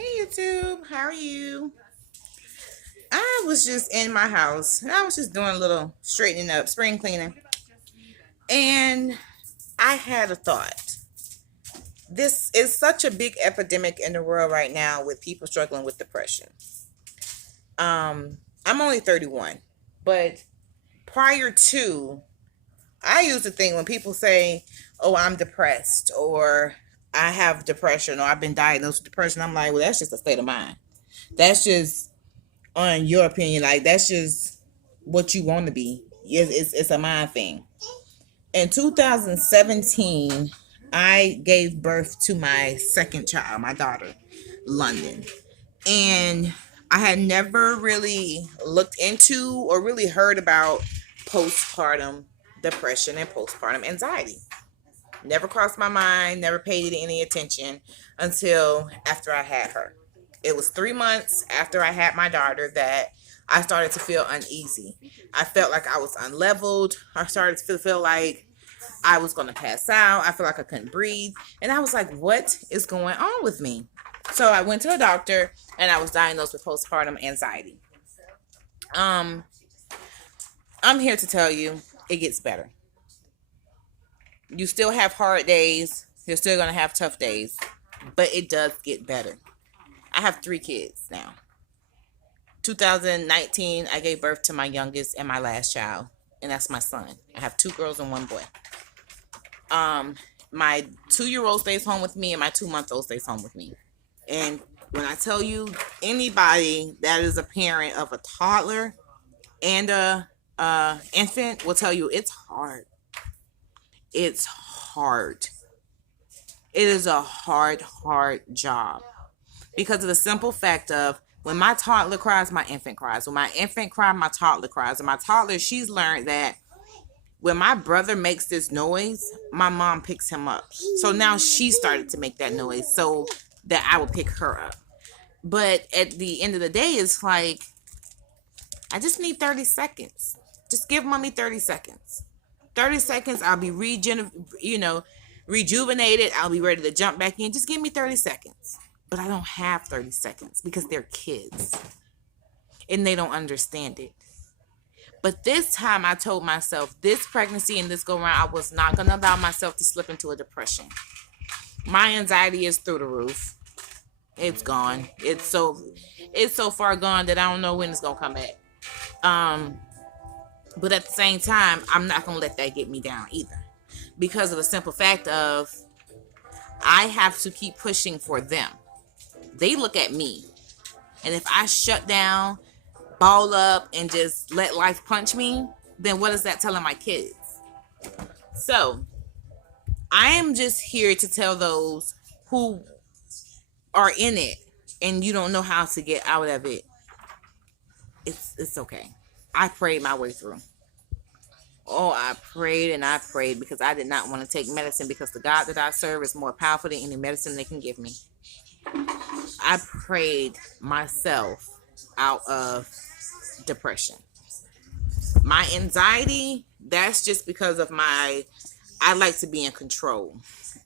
Hey YouTube, how are you? I was just in my house and I was just doing a little straightening up, spring cleaning, and I had a thought. This is such a big epidemic in the world right now with people struggling with depression. I'm only 31, but prior to, I used to think when people say, "Oh, I'm depressed," or "I have depression," or "I've been diagnosed with depression," I'm like, "Well, that's just a state of mind. That's just on your opinion. Like that's just what you want to be. It's a mind thing." In 2017, I gave birth to my second child, my daughter, London. And I had never really looked into or really heard about postpartum depression and postpartum anxiety. Never crossed my mind, never paid it any attention until after I had her. It was 3 months after I had my daughter that I started to feel uneasy. I felt like I was unleveled. I started to feel like I was going to pass out. I felt like I couldn't breathe. And I was like, what is going on with me? So I went to a doctor and I was diagnosed with postpartum anxiety. Um, I'm here to tell you it gets better. You still have hard days. You're still going to have tough days, but it does get better. I have 3 kids now. 2019, I gave birth to my youngest and my last child, and that's my son. I have 2 girls and 1 boy. My 2-year-old stays home with me, and my 2-month-old stays home with me. And when I tell you, anybody that is a parent of a toddler and a infant will tell you it's hard. It's hard. It is a hard job because of the simple fact of when my toddler cries, my infant cries. When my infant cries, my toddler cries. And my toddler, she's learned that when my brother makes this noise, my mom picks him up. So now she started to make that noise so that I would pick her up. But at the end of the day, it's like, I just need 30 seconds. Just give mommy 30 seconds. 30 seconds, I'll be rejuvenated. I'll be ready to jump back in. Just give me 30 seconds. But I don't have 30 seconds because they're kids. And they don't understand it. But this time I told myself this pregnancy and this go around, I was not going to allow myself to slip into a depression. My anxiety is through the roof. It's gone. It's so far gone that I don't know when it's going to come back. But at the same time, I'm not going to let that get me down either. Because of the simple fact of I have to keep pushing for them. They look at me. And if I shut down, ball up, and just let life punch me, then what is that telling my kids? So, I am just here to tell those who are in it and you don't know how to get out of it. It's okay. I prayed my way through. Oh, I prayed and I prayed because I did not want to take medicine because the God that I serve is more powerful than any medicine they can give me. I prayed myself out of depression. My anxiety, that's just because of I like to be in control.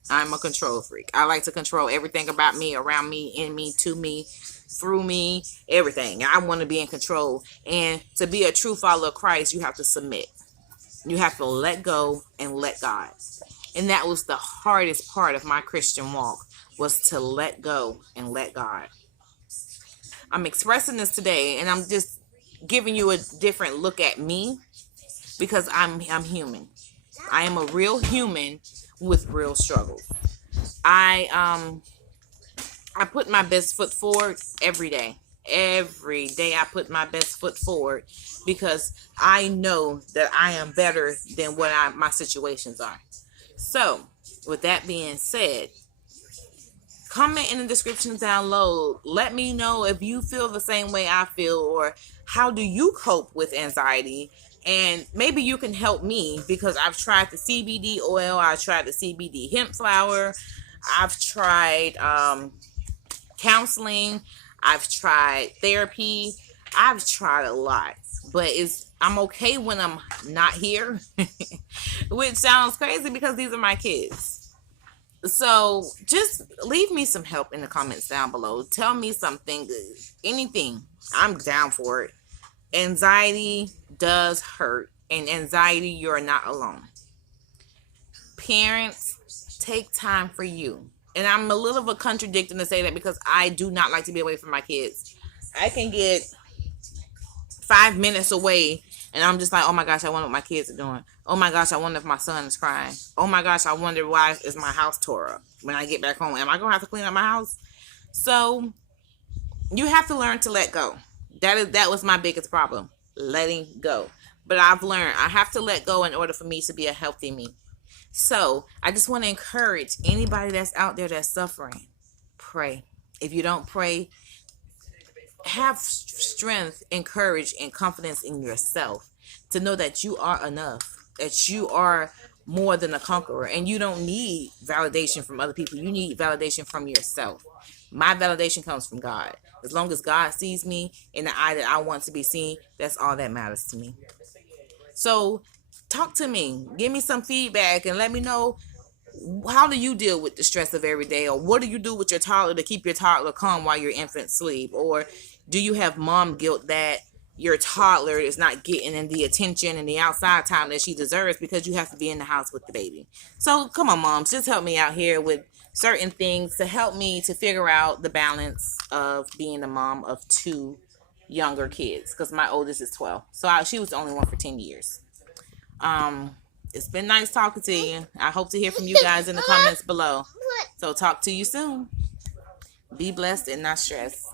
I'm a control freak. I like to control everything about me, around me, in me, to me, through me, everything. I want to be in control. And to be a true follower of Christ, you have to submit. You have to let go and let God. And that was the hardest part of my Christian walk, was to let go and let God. I'm expressing this today, and I'm just giving you a different look at me because I'm human. I am a real human with real struggles. I put my best foot forward every day. Every day I put my best foot forward because I know that I am better than what my situations are. So, with that being said, comment in the description down below. Let me know if you feel the same way I feel, or how do you cope with anxiety? And maybe you can help me because I've tried the CBD oil. I've tried the CBD hemp flower. I've tried counseling. I've tried therapy. I've tried a lot. But I'm okay when I'm not here. Which sounds crazy because these are my kids. So just leave me some help in the comments down below. Tell me something good. Anything. I'm down for it. Anxiety does hurt. And anxiety, you're not alone. Parents, take time for you. And I'm a little bit contradicting to say that because I do not like to be away from my kids. I can get 5 minutes away and I'm just like, oh my gosh, I wonder what my kids are doing. Oh my gosh, I wonder if my son is crying. Oh my gosh, I wonder why is my house tore up when I get back home. Am I going to have to clean up my house? So you have to learn to let go. That was my biggest problem, letting go. But I've learned I have to let go in order for me to be a healthy me. So I just want to encourage anybody that's out there that's suffering, pray. If you don't pray, have strength and courage and confidence in yourself to know that you are enough, that you are more than a conqueror, and you don't need validation from other people. You need validation from yourself. My validation comes from God. As long as God sees me in the eye that I want to be seen, that's all that matters to me. So talk to me, give me some feedback, and let me know, how do you deal with the stress of every day? Or what do you do with your toddler to keep your toddler calm while your infant sleep? Or do you have mom guilt that your toddler is not getting in the attention and the outside time that she deserves because you have to be in the house with the baby? So come on, moms, just help me out here with certain things to help me to figure out the balance of being a mom of two younger kids, because my oldest is 12. So she was the only one for 10 years. It's been nice talking to you. I hope to hear from you guys in the comments below. So talk to you soon. Be blessed and not stressed.